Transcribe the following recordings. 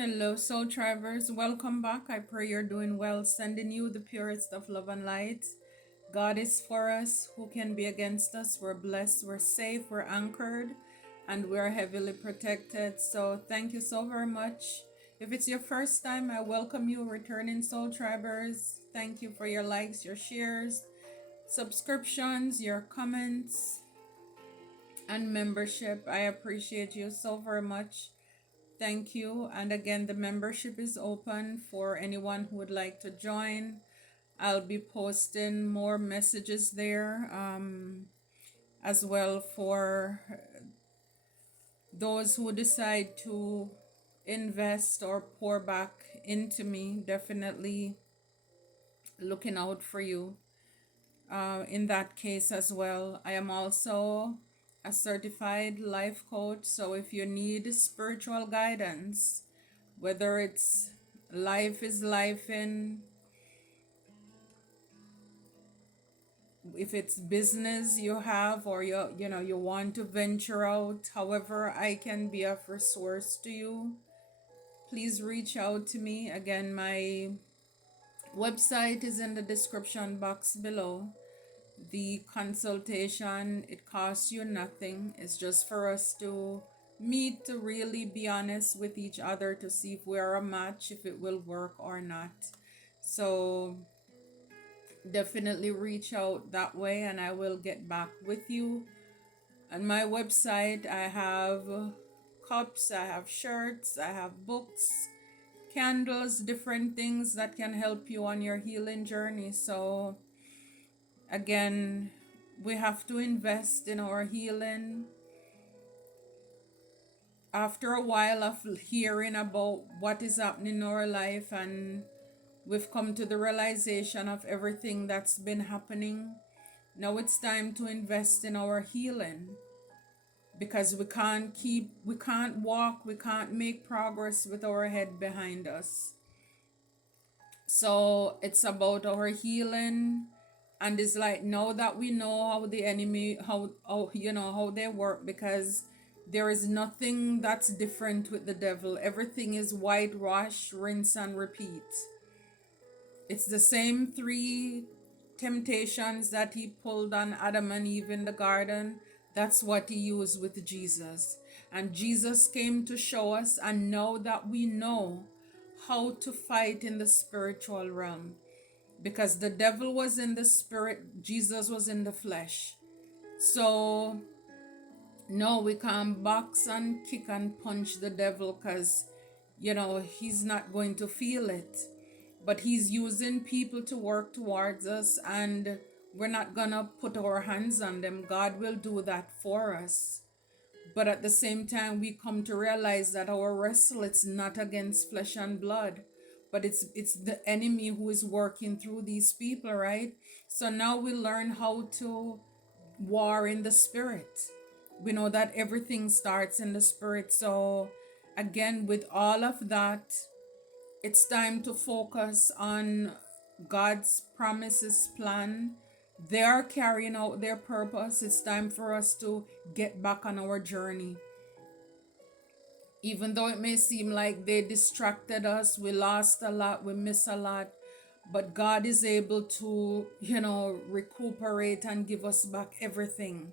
Hello, soul tribers. Welcome back. I pray you're doing well. Sending you the purest of love and light. God is for us. Who can be against us? We're blessed, we're safe, we're anchored, and we're heavily protected. So, thank you so very much. If it's your first time, I welcome you, returning soul tribers. Thank you for your likes, your shares, subscriptions, your comments, and membership. I appreciate you so very much. Thank you. And again, the membership is open for anyone who would like to join. I'll be posting more messages there as well for those who decide to invest or pour back into me. Definitely looking out for you in that case as well. I am also a certified life coach. So if you need spiritual guidance, whether it's life is life in, if it's business you have, or you want to venture out, however I can be of resource to you, please reach out to me. Again, my website is in the description box below. The consultation, it costs you nothing. It's just for us to meet, to really be honest with each other, to see if we're a match, if it will work or not. So definitely reach out that way and I will get back with you. On my website, I have cups, I have shirts, I have books, candles, different things that can help you on your healing journey. So again, we have to invest in our healing. After a while of hearing about what is happening in our life, and we've come to the realization of everything that's been happening, now it's time to invest in our healing, because we can't walk, we can't make progress with our head behind us. So it's about our healing. And it's like, now that we know how the enemy, how they work, because there is nothing that's different with the devil. Everything is whitewash, rinse and repeat. It's the same three temptations that he pulled on Adam and Eve in the garden. That's what he used with Jesus. And Jesus came to show us, and now that we know how to fight in the spiritual realm, because the devil was in the spirit, Jesus was in the flesh. So no, we can't box and kick and punch the devil, because he's not going to feel it. But he's using people to work towards us, and we're not gonna put our hands on them. God will do that for us. But at the same time, we come to realize that our wrestle, it's not against flesh and blood, but it's the enemy who is working through these people, right? So now we learn how to war in the spirit. We know that everything starts in the spirit. So again, with all of that, it's time to focus on God's promises, plan. They are carrying out their purpose. It's time for us to get back on our journey. Even though it may seem like they distracted us, we lost a lot, we miss a lot, but God is able to, recuperate and give us back everything.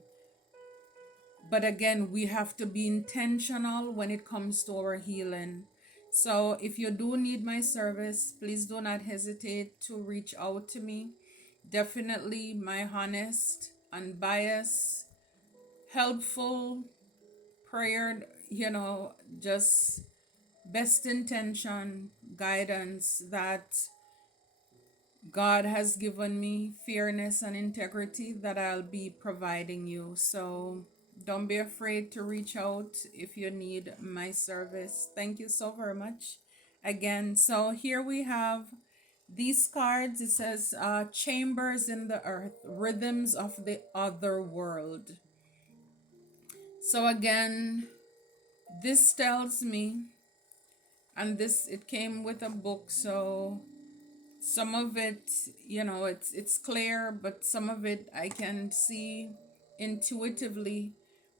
But again, we have to be intentional when it comes to our healing. So if you do need my service, please do not hesitate to reach out to me. Definitely my honest, unbiased, helpful prayer, just best intention guidance that God has given me, fairness and integrity, that I'll be providing you. So don't be afraid to reach out if you need my service. Thank you so very much again. So here we have these cards. It says chambers in the earth, rhythms of the other world. So again, this tells me, and it came with a book, so some of it, it's clear, but some of it I can see intuitively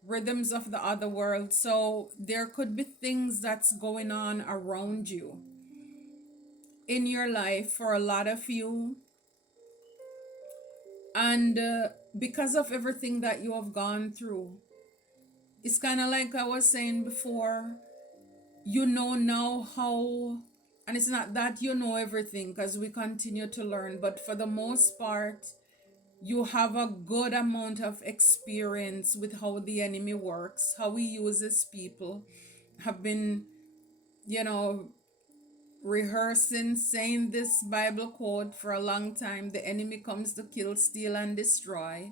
rhythms of the other world. So there could be things that's going on around you in your life for a lot of you. And because of everything that you have gone through, it's kind of like I was saying before, you know now how, and it's not that you know everything because we continue to learn, but for the most part, you have a good amount of experience with how the enemy works, how he uses people, have been, you know, rehearsing, saying this Bible quote for a long time: the enemy comes to kill, steal, and destroy.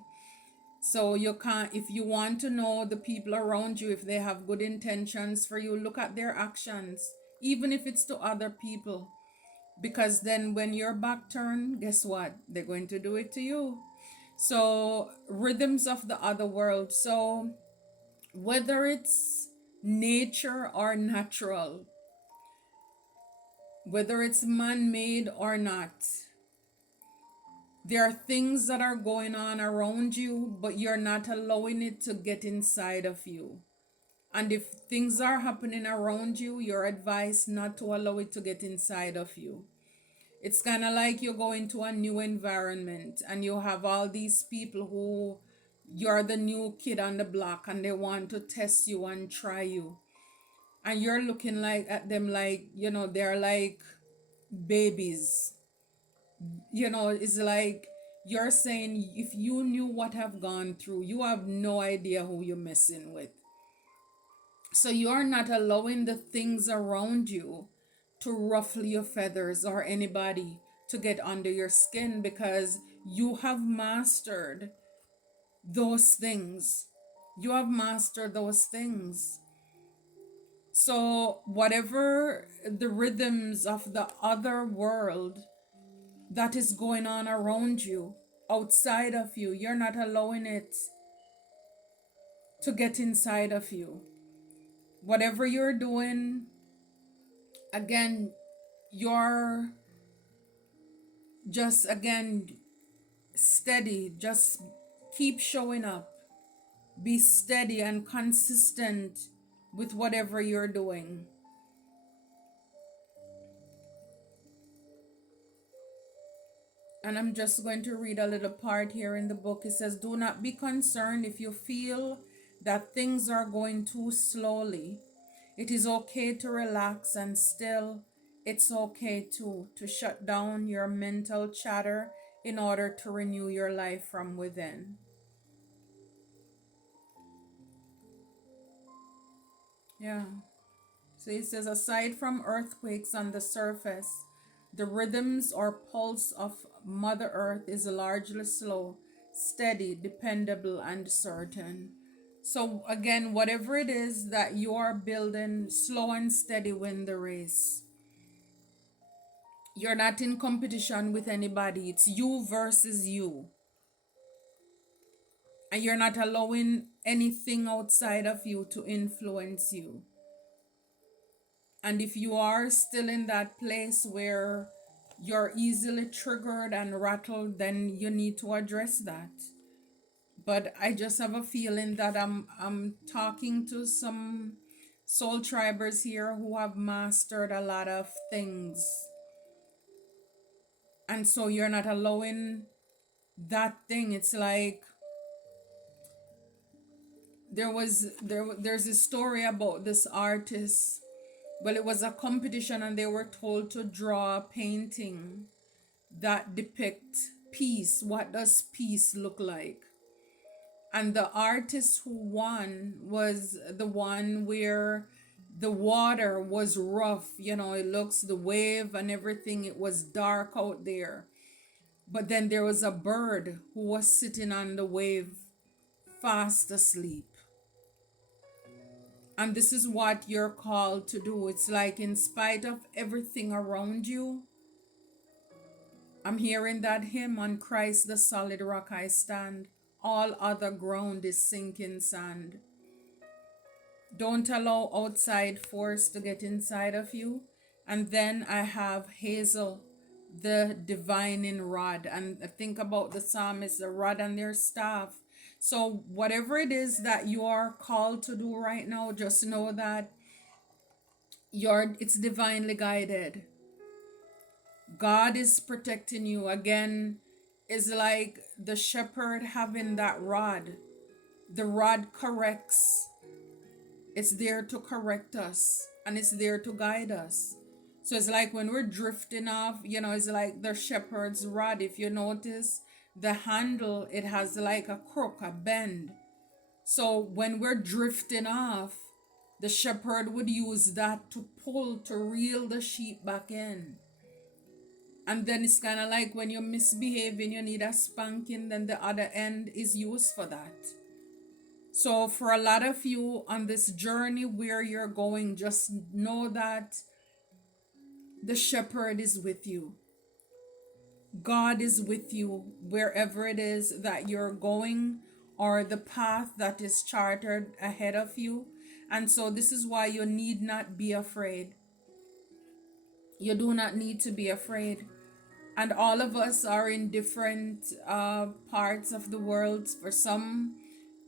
So you can't, if you want to know the people around you, if they have good intentions for you, look at their actions, even if it's to other people. Because then when your back turned, guess what? They're going to do it to you. So, rhythms of the other world. So, whether it's nature or natural, whether it's man made or not, there are things that are going on around you, but you're not allowing it to get inside of you. And if things are happening around you, you're advised not to allow it to get inside of you. It's kind of like you're going to a new environment and you have all these people who you're the new kid on the block and they want to test you and try you. And you're looking like at them like, they're like babies. It's like you're saying, if you knew what I've gone through, you have no idea who you're messing with. So you're not allowing the things around you to ruffle your feathers or anybody to get under your skin because you have mastered those things. You have mastered those things. So, whatever the rhythms of the other world that is going on around you, outside of you, you're not allowing it to get inside of you. Whatever you're doing, again, you're just, again, steady. Just keep showing up. Be steady and consistent with whatever you're doing. And I'm just going to read a little part here in the book. It says, do not be concerned if you feel that things are going too slowly. It is okay to relax, and still it's okay to shut down your mental chatter in order to renew your life from within. Yeah. So it says, aside from earthquakes on the surface, the rhythms or pulse of Mother Earth is largely slow, steady, dependable, and certain. So again, whatever it is that you are building, slow and steady win the race. You're not in competition with anybody. It's you versus you. And you're not allowing anything outside of you to influence you. And if you are still in that place where you're easily triggered and rattled, then you need to address that. But I just have a feeling that I'm talking to some soul tribers here who have mastered a lot of things. And so you're not allowing that thing. It's like there's a story about this artist. Well, it was a competition and they were told to draw a painting that depict peace. What does peace look like? And the artist who won was the one where the water was rough, it looks, the wave and everything, it was dark out there. But then there was a bird who was sitting on the wave, fast asleep. And this is what you're called to do. It's like, in spite of everything around you, I'm hearing that hymn, on Christ the solid rock I stand. All other ground is sinking sand. Don't allow outside force to get inside of you. And then I have Hazel, the divining rod. And think about the psalmist, the rod and their staff. So whatever it is that you are called to do right now, just know that it's divinely guided. God is protecting you. Again, is like the shepherd having that rod. The rod corrects. It's there to correct us and it's there to guide us. So it's like when we're drifting off, it's like the shepherd's rod. If you notice, the handle, it has like a crook, a bend. So when we're drifting off, the shepherd would use that to pull, to reel the sheep back in. And then it's kind of like when you're misbehaving, you need a spanking, then the other end is used for that. So for a lot of you on this journey where you're going, just know that the shepherd is with you. God is with you wherever it is that you're going or the path that is chartered ahead of you. And so this is why you need not be afraid. You do not need to be afraid. And all of us are in different parts of the world. For some,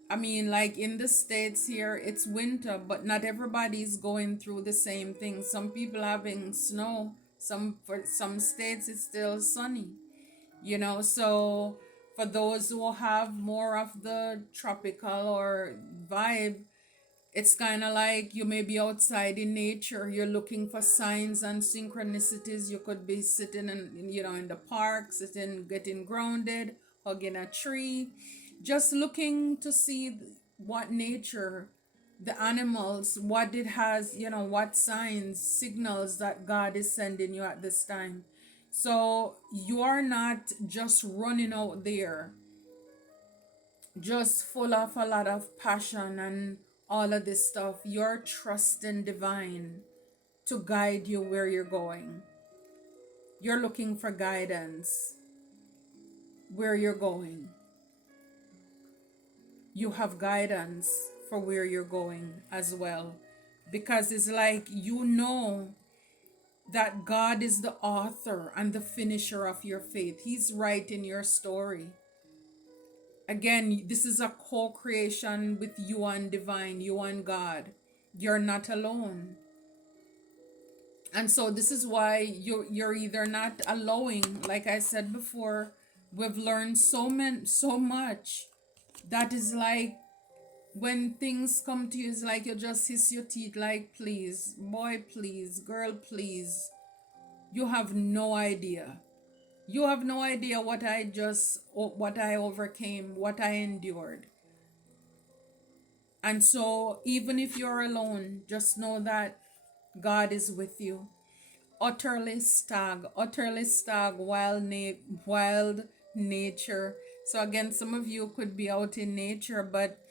I mean, like in the States here, it's winter, but not everybody's going through the same thing. Some people having snow. For some states, it's still sunny. So for those who have more of the tropical or vibe, it's kind of like you may be outside in nature. You're looking for signs and synchronicities. You could be sitting in the park, sitting, getting grounded, hugging a tree, just looking to see what nature, the animals, what it has, what signs, signals that God is sending you at this time. So you are not just running out there just full of a lot of passion and all of this stuff. You're trusting divine to guide you where you're going. You're looking for guidance where you're going. You have guidance for where you're going as well. Because it's like that God is the author and the finisher of your faith. He's writing your story. Again, this is a co-creation with you and divine, you and God. You're not alone. And so this is why you're either not allowing, like I said before, we've learned so much that is like when things come to you, it's like you just hiss your teeth like, please, boy, please, girl, please. You have no idea. You have no idea what I overcame, what I endured. And so, even if you're alone, just know that God is with you. Utterly stag, wild nature. So, again, some of you could be out in nature, but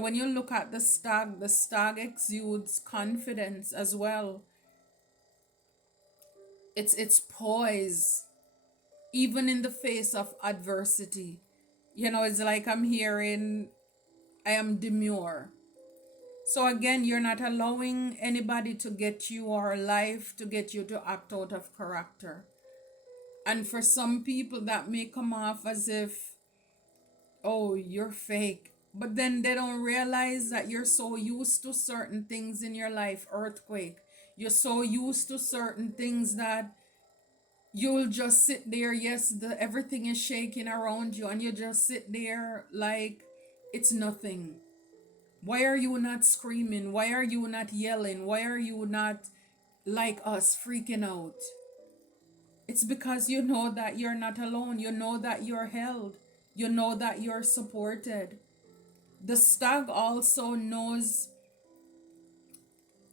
when you look at the stag exudes confidence as well. It's poise, even in the face of adversity. It's like I am demure. So again, you're not allowing anybody to get you or life to get you to act out of character. And for some people, that may come off as if, oh, you're fake. But then they don't realize that you're so used to certain things in your life, earthquake. You're so used to certain things that you'll just sit there. Yes, everything is shaking around you, and you just sit there like it's nothing. Why are you not screaming? Why are you not yelling? Why are you not like us freaking out? It's because you know that you're not alone. You know that you're held. You know that you're supported. The stag also knows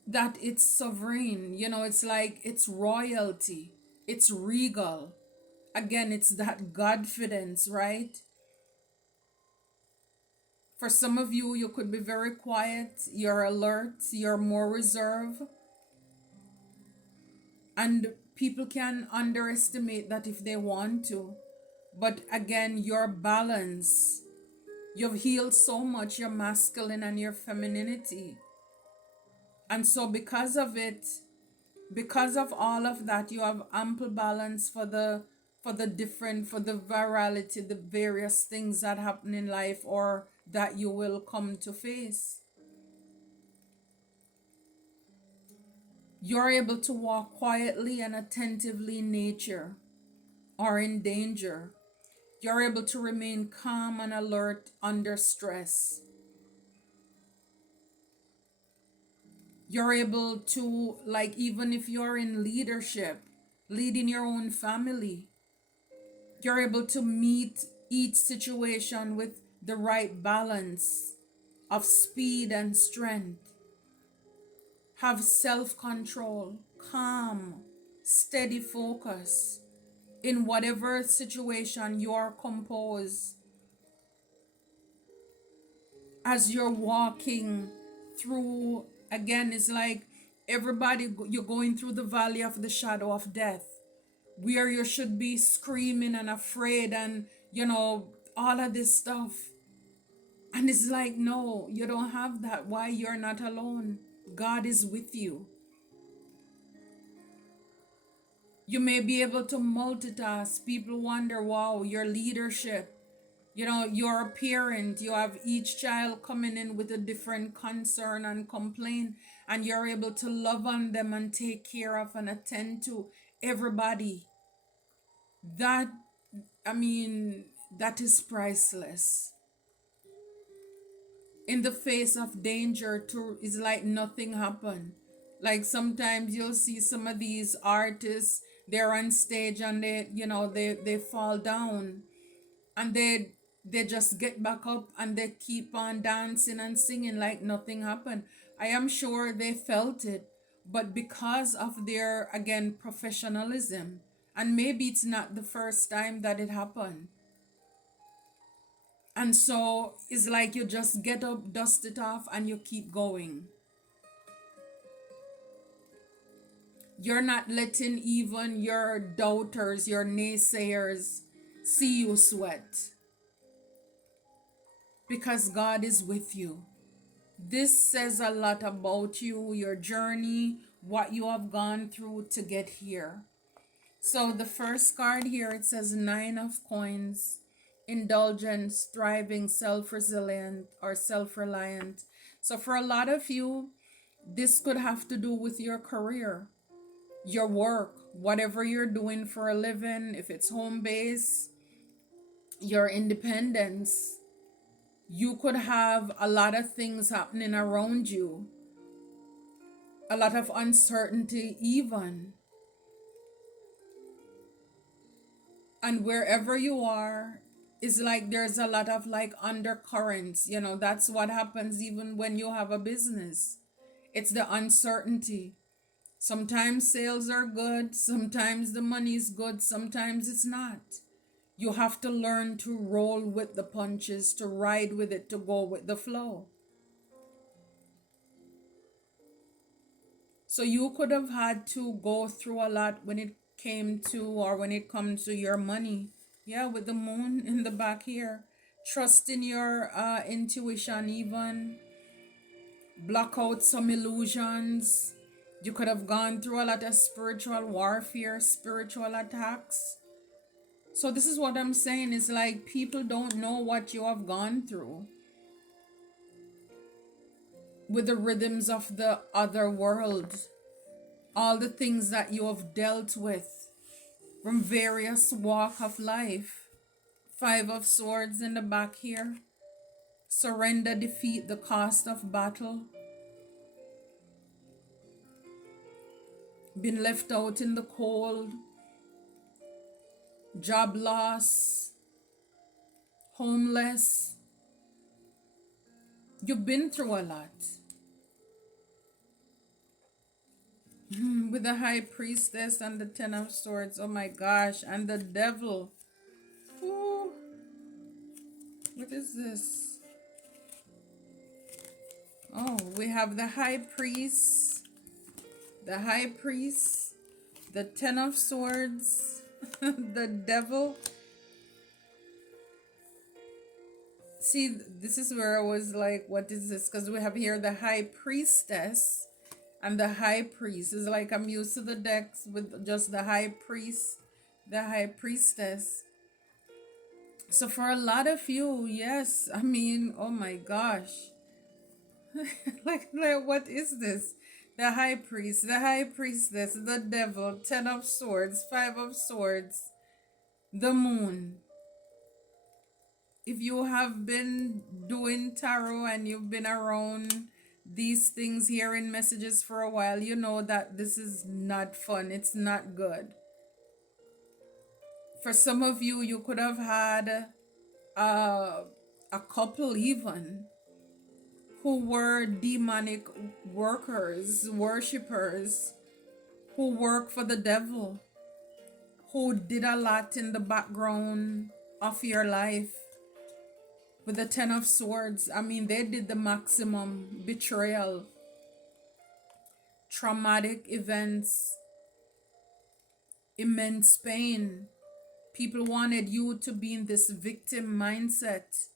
that it's sovereign. It's like it's royalty. It's regal. Again, it's that godfidence, right? For some of you, you could be very quiet, you're alert, you're more reserved. And people can underestimate that if they want to. But again, your balance, you've healed so much your masculine and your femininity. And so because of all of that, you have ample balance for the virality, the various things that happen in life or that you will come to face. You're able to walk quietly and attentively in nature or in danger. You're able to remain calm and alert under stress. You're able to, like, even if you're in leadership, leading your own family, you're able to meet each situation with the right balance of speed and strength. Have self control, calm, steady focus. In whatever situation, you are composed as you're walking through. Again, it's like everybody, you're going through the valley of the shadow of death, where you should be screaming and afraid and, all of this stuff. And it's like, no, you don't have that. Why? You're not alone. God is with you. You may be able to multitask. People wonder, wow, your leadership. You're a parent. You have each child coming in with a different concern and complaint, and you're able to love on them and take care of and attend to everybody. That, I mean, that is priceless. In the face of danger, to is like nothing happened. Like sometimes you'll see some of these artists, they're on stage and they fall down, and they just get back up and they keep on dancing and singing like nothing happened. I am sure they felt it, but because of their, again, professionalism, and maybe it's not the first time that it happened. And so it's like you just get up, dust it off, and you keep going. You're not letting even your doubters, your naysayers, see you sweat, because God is with you. This says a lot about you, your journey, what you have gone through to get here. So the first card here, it says Nine of Coins, indulgence, thriving, self-resilient or self-reliant. So for a lot of you, this could have to do with your career, your work, whatever you're doing for a living, if it's home base, your independence. You could have a lot of things happening around you, a lot of uncertainty even. And wherever you are, is like there's a lot of like undercurrents. That's what happens even when you have a business. It's the uncertainty. Sometimes sales are good, sometimes the money is good, sometimes it's not. You have to learn to roll with the punches, to ride with it, to go with the flow. So you could have had to go through a lot when it came to, or when it comes to your money. Yeah, with the moon in the back here. Trust in your intuition, even. Block out some illusions. You could have gone through a lot of spiritual warfare, spiritual attacks. So this is what I'm saying, is like people don't know what you have gone through with the rhythms of the other world, all the things that you have dealt with from various walk of life. Five of Swords in the back here. Surrender, defeat, the cost of battle. Been left out in the cold. Job loss. Homeless. You've been through a lot. With the High Priestess and the Ten of Swords. Oh my gosh. And the Devil. Ooh. What is this? Oh, we have the High Priest. The High Priest. The Ten of Swords. The Devil. See, this is where I was like, what is this? Because we have here the High Priestess and the High Priest. It's like I'm used to the decks with just the High Priest, the High Priestess. So for a lot of you, yes, I mean, oh my gosh. Like what is this? The high priest, the high priestess, the devil, 10 of swords, 5 of swords, the moon. If you have been doing tarot and you've been around these things, hearing messages for a while, you know that this is not fun. It's not good. For some of you, you could have had uh, a couple even who were demonic workers, worshippers, who work for the devil, who did a lot in the background of your life. With the 10 of swords, I mean, they did the maximum betrayal, traumatic events, immense pain. People wanted you to be in this victim mindset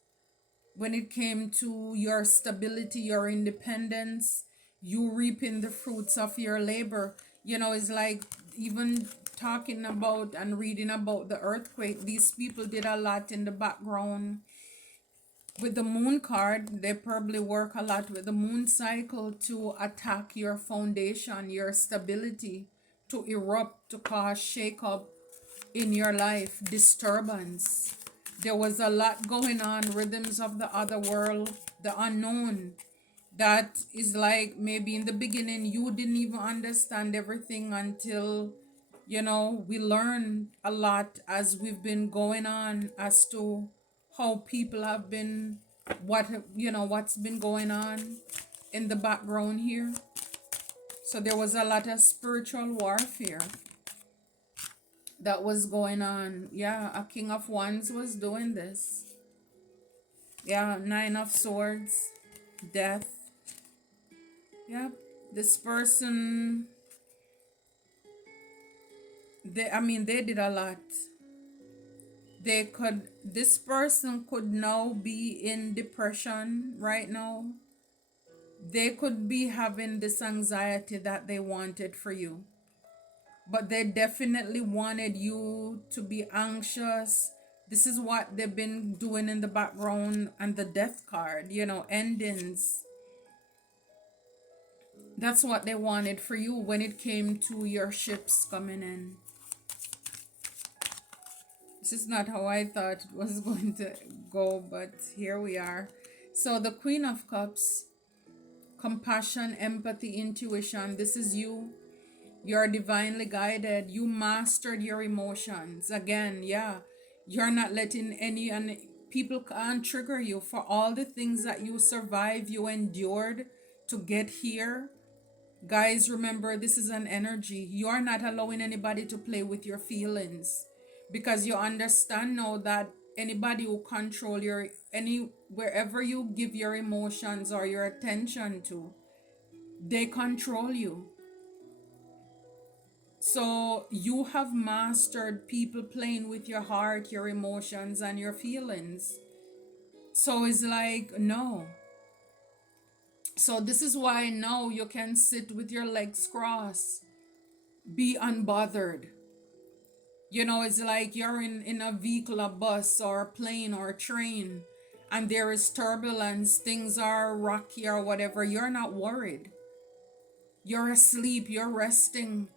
when it came to your stability, your independence, you reaping the fruits of your labor. It's like even talking about and reading about the earthquake, these people did a lot in the background. With the moon card, they probably work a lot with the moon cycle to attack your foundation, your stability, to erupt, to cause shake up in your life, disturbance. There was a lot going on, rhythms of the other world, the unknown. That is like maybe in the beginning you didn't even understand everything until we learn a lot as we've been going on as to how people have been, what's been going on in the background here. So there was a lot of spiritual warfare that was going on. Yeah, a king of wands was doing this. Yeah, 9 of swords, death. Yeah, this person, they did a lot. This person could now be in depression right now. They could be having this anxiety that they wanted for you, but they definitely wanted you to be anxious. This is what they've been doing in the background, and the death card, endings. That's what they wanted for you when it came to your ships coming in. This is not how I thought it was going to go, but here we are. So the Queen of Cups, compassion, empathy, intuition. This is you. You're divinely guided. You mastered your emotions. Again, yeah. You're not letting and people can't trigger you for all the things that you survived, you endured to get here. Guys, remember, this is an energy. You are not allowing anybody to play with your feelings, because you understand now that anybody who control wherever you give your emotions or your attention to, they control you. So you have mastered people playing with your heart, your emotions, and your feelings. So it's like, no. So this is why now you can sit with your legs crossed, be unbothered. It's like you're in a vehicle, a bus or a plane or a train, and there is turbulence, things are rocky or whatever. You're not worried. You're asleep, you're resting.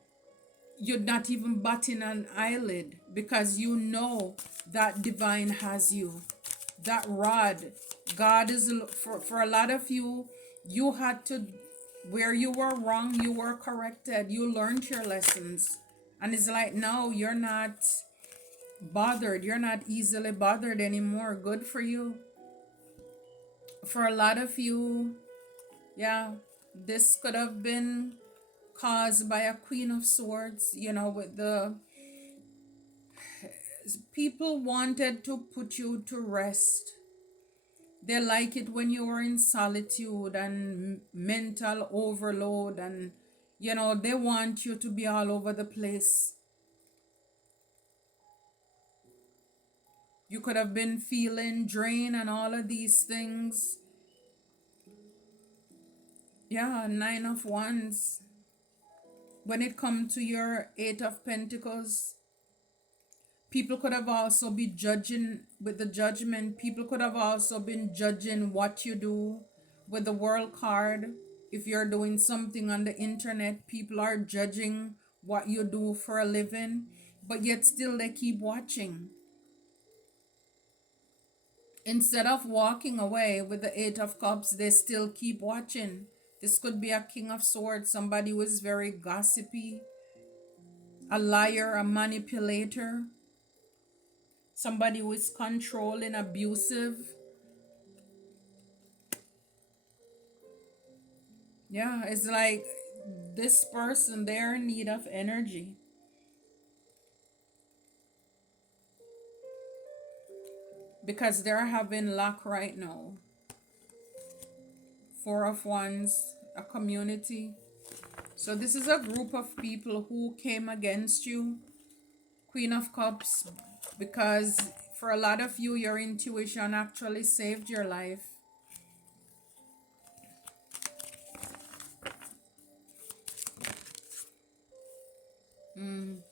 You're not even batting an eyelid, because you know that divine has you. That rod, God is for a lot of you. You had to, where you were wrong, you were corrected. You learned your lessons, and it's like now you're not bothered. You're not easily bothered anymore. Good for you. For a lot of you, yeah, this could have been caused by a Queen of Swords, with the people wanted to put you to rest. They like it when you are in solitude and mental overload, and they want you to be all over the place. You could have been feeling drained and all of these things. Yeah, 9 of Wands. When it comes to your 8 of Pentacles, People could have also been judging with the judgment. People could have also been judging what you do with the world card. If you're doing something on the internet, people are judging what you do for a living, but yet still they keep watching. Instead of walking away with the Eight of Cups, they still keep watching. This could be a King of Swords, somebody who is very gossipy, a liar, a manipulator, somebody who is controlling, abusive. Yeah, it's like this person, they're in need of energy because they're having luck right now. Four of Wands, a community. So this is a group of people who came against you. Queen of Cups, because for a lot of you, your intuition actually saved your life.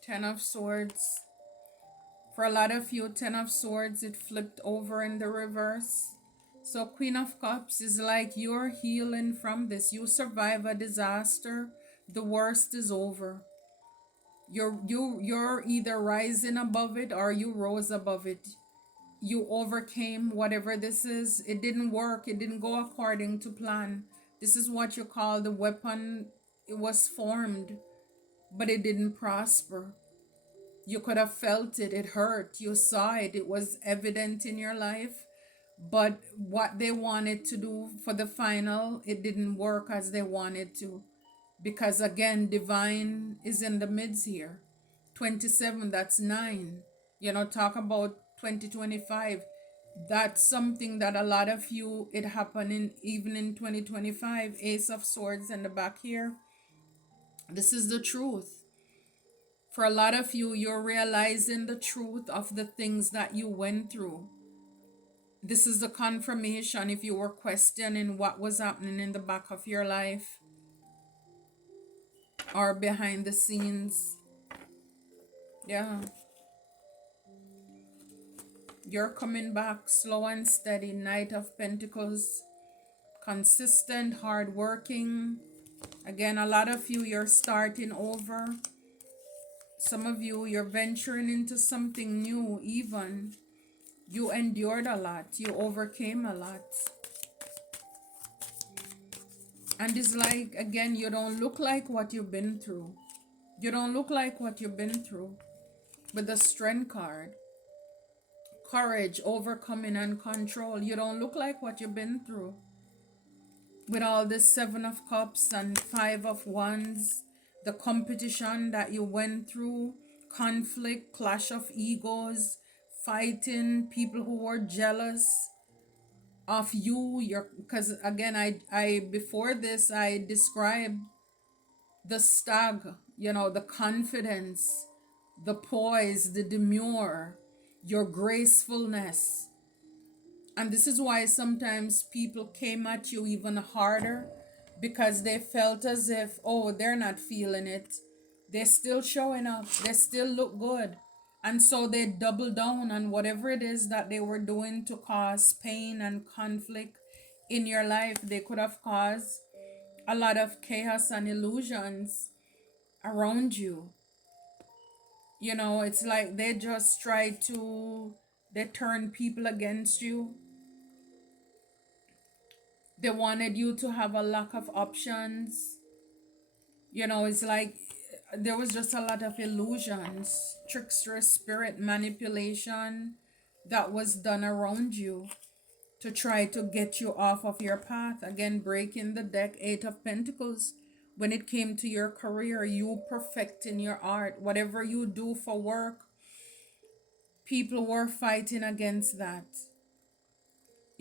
Ten of Swords. For a lot of you, Ten of Swords, it flipped over in the reverse. So Queen of Cups is like you're healing from this. You survive a disaster. The worst is over. You're either rising above it or you rose above it. You overcame whatever this is. It didn't work. It didn't go according to plan. This is what you call the weapon. It was formed, but it didn't prosper. You could have felt it. It hurt. You saw it. It was evident in your life. But what they wanted to do for the final, it didn't work as they wanted to. Because again, divine is in the midst here. 27, that's 9. Talk about 2025. That's something that a lot of you, it happened in even in 2025. Ace of Swords in the back here. This is the truth. For a lot of you, you're realizing the truth of the things that you went through. This is the confirmation if you were questioning what was happening in the back of your life or behind the scenes. Yeah. You're coming back slow and steady. Knight of Pentacles. Consistent, hardworking. Again, a lot of you, you're starting over. Some of you, you're venturing into something new even. You endured a lot. You overcame a lot. And it's like, again, you don't look like what you've been through. You don't look like what you've been through. With the Strength card. Courage, overcoming, and control. You don't look like what you've been through. With all the Seven of Cups and Five of Wands. The competition that you went through. Conflict, clash of egos. Fighting, people who were jealous of you. Because again, I before this, I described the stag, the confidence, the poise, the demure, your gracefulness. And this is why sometimes people came at you even harder because they felt as if, oh, they're not feeling it. They're still showing up. They still look good. And so they double down on whatever it is that they were doing to cause pain and conflict in your life. They could have caused a lot of chaos and illusions around you. It's like they just try to, they turn people against you. They wanted you to have a lack of options. It's like there was just a lot of illusions, trickster spirit manipulation that was done around you to try to get you off of your path. Again, breaking the deck, Eight of Pentacles. When it came to your career, you perfecting your art. Whatever you do for work, people were fighting against that.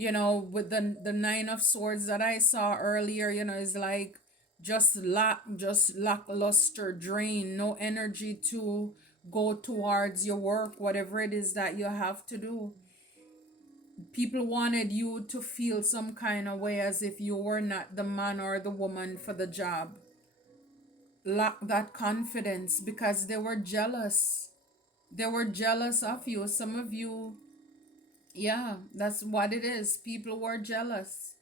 With the Nine of Swords that I saw earlier, is like just lackluster, drain, no energy to go towards your work, whatever it is that you have to do. People wanted you to feel some kind of way as if you were not the man or the woman for the job. Lack that confidence because they were jealous. They were jealous of you. Some of you, yeah, that's what it is. People were jealous.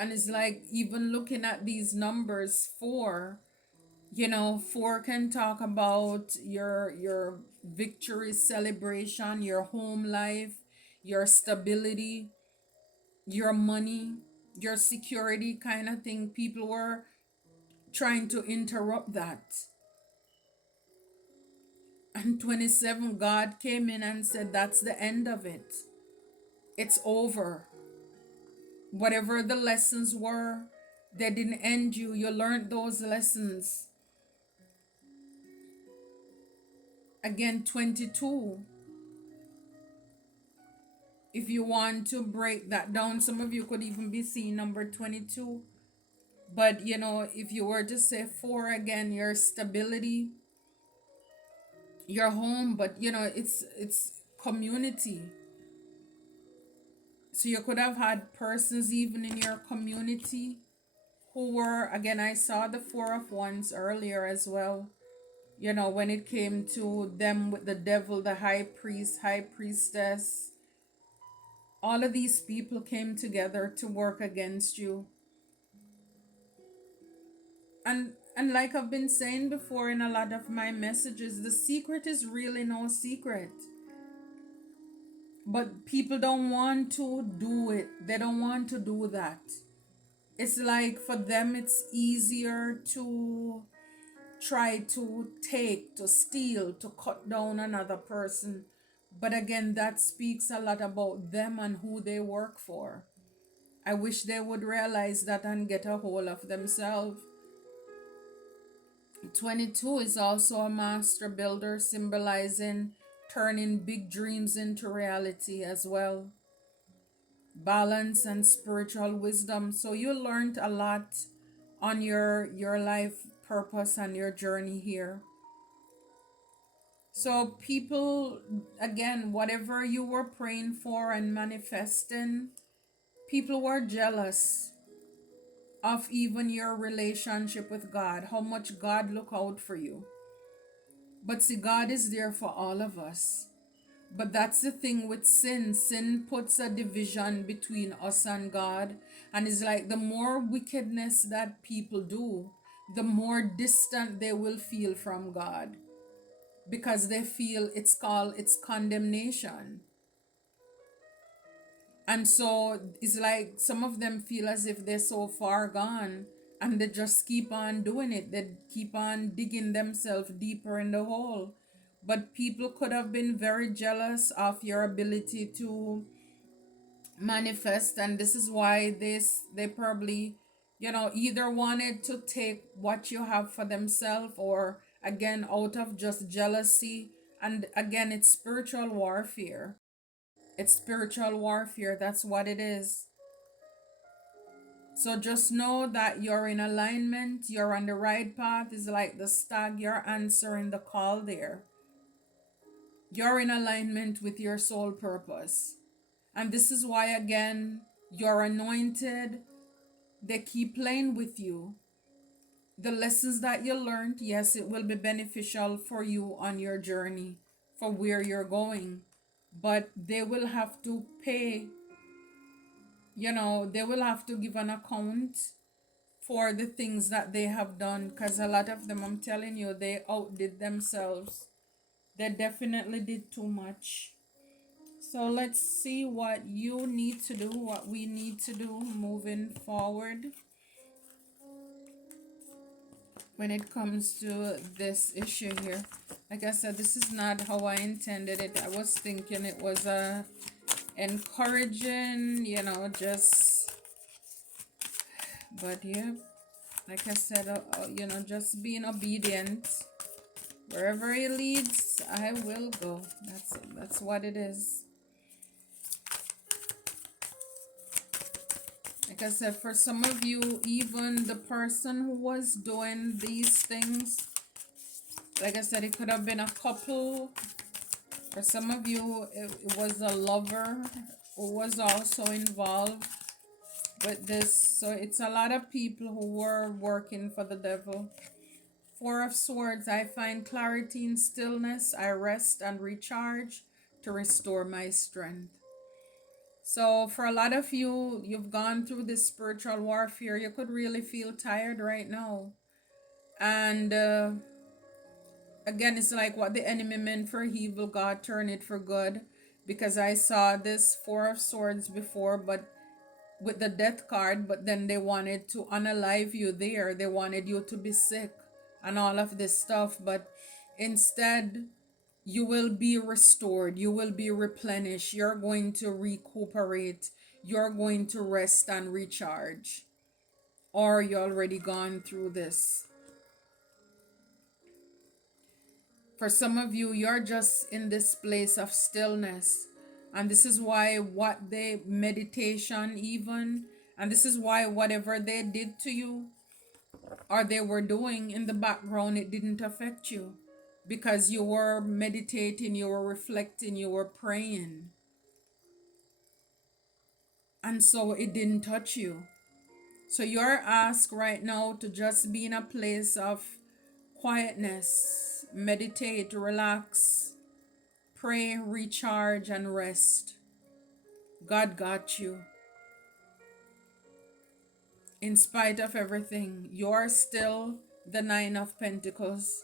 And it's like even looking at these numbers, four, four can talk about your victory celebration, your home life, your stability, your money, your security kind of thing. People were trying to interrupt that. And 27, God came in and said, that's the end of it. It's over. Whatever the lessons were, they didn't end you. You learned those lessons. Again, 22. If you want to break that down, some of you could even be seeing number 22. But if you were to say four again, your stability, your home, but it's community. So you could have had persons even in your community who were, again, I saw the four of wands earlier as well. When it came to them with the devil, the high priest, high priestess, all of these people came together to work against you. And like I've been saying before in a lot of my messages, the secret is really no secret. But people don't want to do it. They don't want to do that. It's like for them it's easier to try to take, to steal, to cut down another person. But again, that speaks a lot about them and who they work for. I wish they would realize that and get a hold of themselves. 22 is also a master builder, symbolizing turning big dreams into reality as well. Balance and spiritual wisdom. So you learned a lot on your life purpose and your journey here. So people, again, whatever you were praying for and manifesting, people were jealous of even your relationship with God, how much God look out for you. But see, God is there for all of us. But that's the thing with sin. Sin puts a division between us and God. And it's like the more wickedness that people do, the more distant they will feel from God. Because they feel it's condemnation. And so it's like some of them feel as if they're so far gone and they just keep on doing it. They keep on digging themselves deeper in the hole. But people could have been very jealous of your ability to manifest, and this is why they probably either wanted to take what you have for themselves, or again out of just jealousy. And again, it's spiritual warfare. It's spiritual warfare. That's what it is. So just know that you're in alignment, you're on the right path. Is like the stag, you're answering the call there. You're in alignment with your soul purpose. And this is why, again, you're anointed. They keep playing with you. The lessons that you learned, yes, it will be beneficial for you on your journey, for where you're going. But they will have to pay, they will have to give an account for the things that they have done. Because a lot of them, I'm telling you, they outdid themselves. They definitely did too much. So let's see what you need to do, what we need to do moving forward when it comes to this issue here. Like I said, this is not how I intended it. I was thinking it was encouraging, just, but yeah, like I said, just being obedient. Wherever it leads, I will go. That's what it is. Like I said, for some of you, even the person who was doing these things, like I said, it could have been a couple. For some of you, it was a lover who was also involved with this. So it's a lot of people who were working for the devil. Four of Swords, I find clarity in stillness. I rest and recharge to restore my strength. So, for a lot of you, you've gone through this spiritual warfare. You could really feel tired right now. And again, it's like what the enemy meant for evil, God turned it for good. Because I saw this Four of Swords before, but with the death card, but then they wanted to unalive you there. They wanted you to be sick and all of this stuff. But instead, you will be restored. You will be replenished. You're going to recuperate. You're going to rest and recharge. Or you already gone through this. For some of you, you're just in this place of stillness. And this is why what they meditation even, and this is why whatever they did to you or they were doing in the background, it didn't affect you. Because you were meditating, you were reflecting, you were praying. And so it didn't touch you. So you're asked right now to just be in a place of quietness, meditate, relax, pray, recharge, and rest. God got you. In spite of everything, you're still the Nine of Pentacles.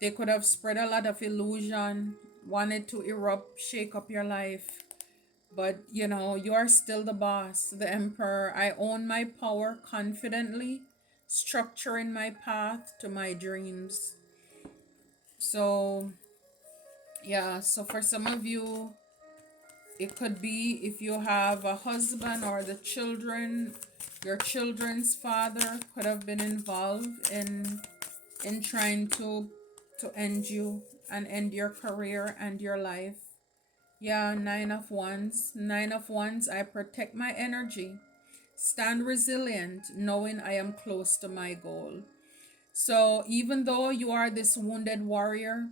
They could have spread a lot of illusion, wanted to erupt, shake up your life. But you know, you're still the boss, the emperor. I own my power confidently, structuring my path to my dreams. So, yeah, so for some of you, it could be if you have a husband or the children, your children's father could have been involved in trying to end you and end your career and your life. Yeah, Nine of Wands. Nine of Wands, I protect my energy. Stand resilient, knowing I am close to my goal. So even though you are this wounded warrior,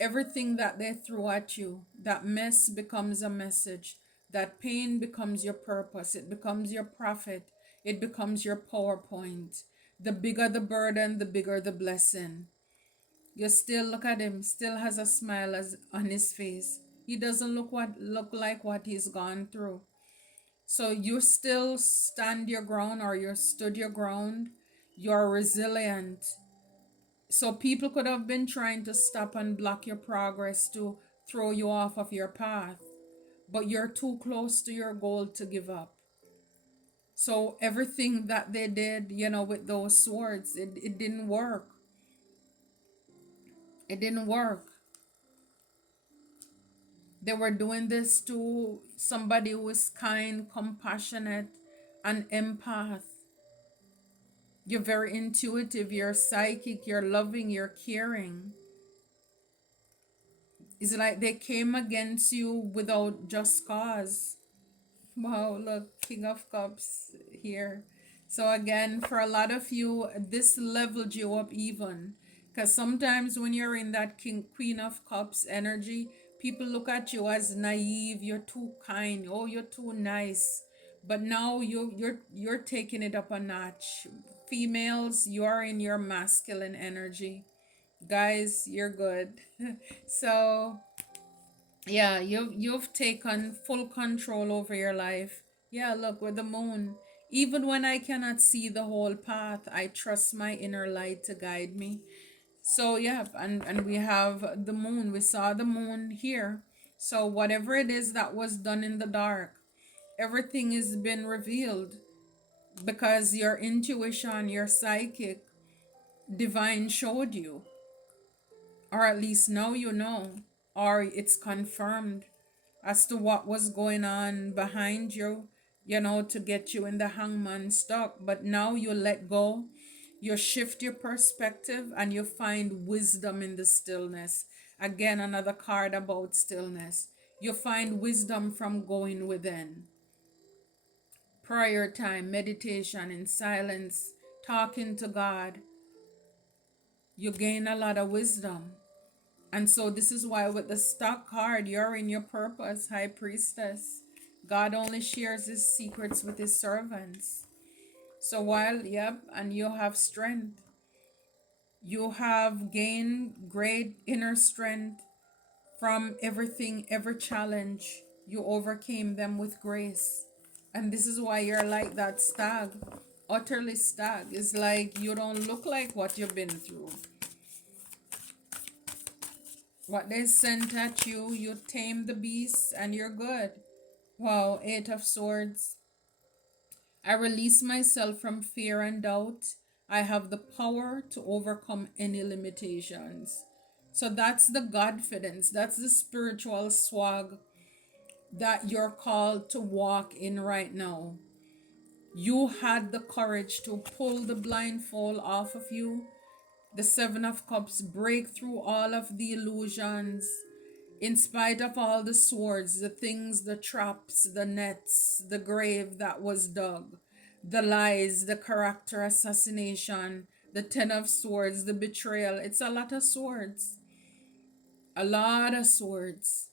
everything that they throw at you, that mess becomes a message. That pain becomes your purpose. It becomes your prophet. It becomes your PowerPoint. The bigger the burden, the bigger the blessing. You still look at him, still has a smile on his face. He doesn't look like what he's gone through. So you still stand your ground, or you stood your ground. You're resilient. So people could have been trying to stop and block your progress to throw you off of your path, but you're too close to your goal to give up. So everything that they did, with those swords, it didn't work. It didn't work. They were doing this to somebody who is kind, compassionate, and empath. You're very intuitive, you're psychic, you're loving, you're caring. It's like they came against you without just cause. Wow, look, King of Cups here. So again, for a lot of you, this leveled you up even. Because sometimes when you're in that Queen of Cups energy, people look at you as naive, you're too kind, oh, you're too nice. But now you're taking it up a notch. Females, you're in your masculine energy. Guys, you're good. So yeah, you've taken full control over your life. Yeah, look with the moon. Even when I cannot see the whole path, I trust my inner light to guide me. So yeah, and we have the moon. We saw the moon here. So whatever it is that was done in the dark, everything has been revealed because your intuition, your psychic, divine showed you, or at least now you know, or it's confirmed as to what was going on behind you, to get you in the hangman stuck. But now you let go, you shift your perspective, and you find wisdom in the stillness. Again, another card about stillness. You find wisdom from going within. Prayer time, meditation in silence, talking to God. You gain a lot of wisdom. And so this is why with the stock card, you're in your purpose, High Priestess. God only shares his secrets with his servants. So while, yep, and you have strength. You have gained great inner strength from everything, every challenge. You overcame them with grace. And this is why you're like that stag, utterly stag. It's like you don't look like what you've been through. What they sent at you, you tame the beast and you're good. Wow, Eight of Swords. I release myself from fear and doubt. I have the power to overcome any limitations. So that's the Godfidence. That's the spiritual swag that you're called to walk in right now. You had the courage to pull the blindfold off of you. The Seven of Cups break through all of the illusions. In spite of all the swords, the things, the traps, the nets, the grave that was dug, the lies, the character assassination, the Ten of Swords, the betrayal. It's a lot of swords. A lot of swords.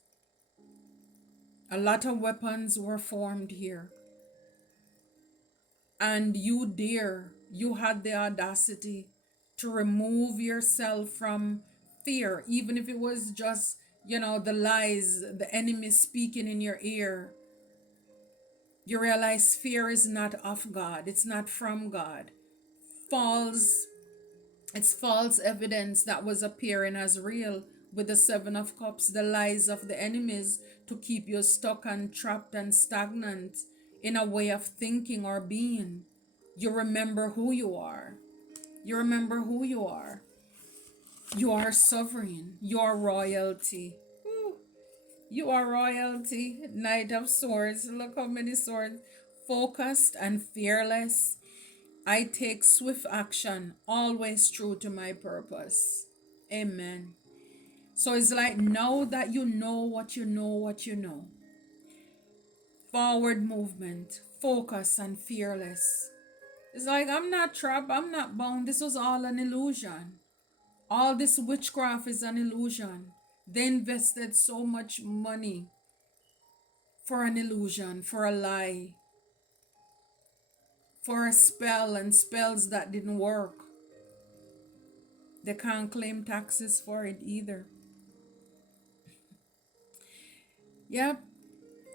A lot of weapons were formed here. And you had the audacity to remove yourself from fear, even if it was just, the lies, the enemy speaking in your ear. You realize fear is not of God, it's not from God. False, it's false evidence that was appearing as real with the Seven of Cups, the lies of the enemies to keep you stuck and trapped and stagnant in a way of thinking or being. You remember who you are. You remember who you are. You are sovereign. You are royalty. Woo. You are royalty. Knight of Swords. Look how many swords. Focused and fearless. I take swift action, always true to my purpose. Amen. So it's like now that you know what you know, what you know. Forward movement, focus, and fearless. It's like I'm not trapped, I'm not bound. This was all an illusion. All this witchcraft is an illusion. They invested so much money for an illusion, for a lie, for a spell and spells that didn't work. They can't claim taxes for it either. Yep.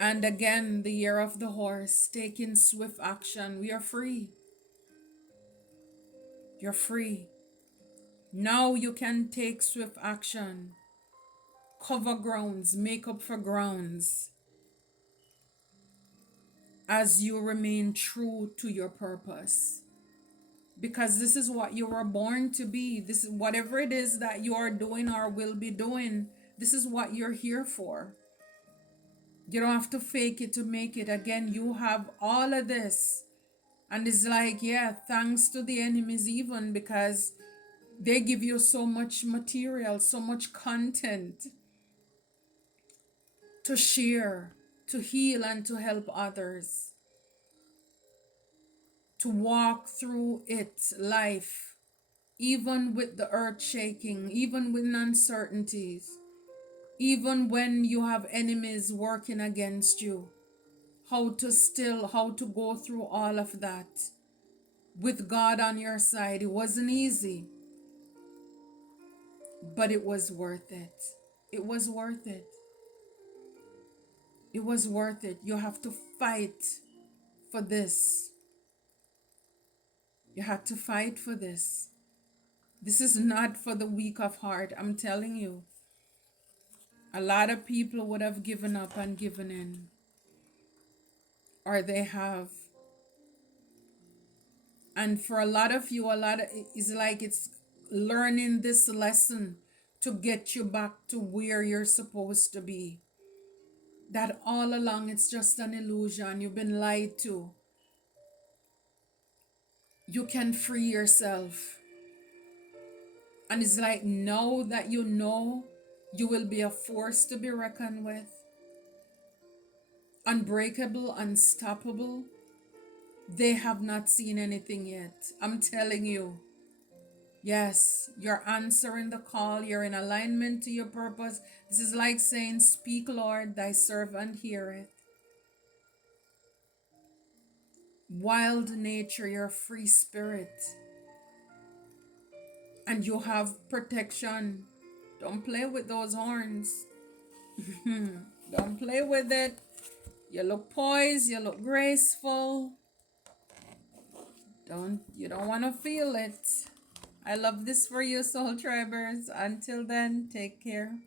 And again, the year of the horse, taking swift action. We are free. You're free. Now you can take swift action. Cover grounds, make up for grounds as you remain true to your purpose. Because this is what you were born to be. This is whatever it is that you are doing or will be doing. This is what you're here for. You don't have to fake it to make it. Again, you have all of this. And it's like, yeah, thanks to the enemies, even because they give you so much material, so much content to share, to heal, and to help others, to walk through it, life, even with the earth shaking, even with uncertainties, even when you have enemies working against you. How to go through all of that with God on your side. It wasn't easy, but it was worth it. It was worth it. It was worth it. You have to fight for this. You had to fight for this. This is not for the weak of heart. I'm telling you. A lot of people would have given up and given in. Or they have. And for a lot of you, it's like it's learning this lesson to get you back to where you're supposed to be. That all along it's just an illusion. You've been lied to. You can free yourself. And it's like now that you know you will be a force to be reckoned with, unbreakable, unstoppable. They have not seen anything yet. I'm telling you. Yes, you're answering the call. You're in alignment to your purpose. This is like saying, speak, Lord, thy servant heareth. Wild nature, your free spirit. and you have protection. Don't play with those horns. Don't play with it. You look poised, you look graceful. You don't want to feel it. I love this for you, soul tribers. Until then, take care.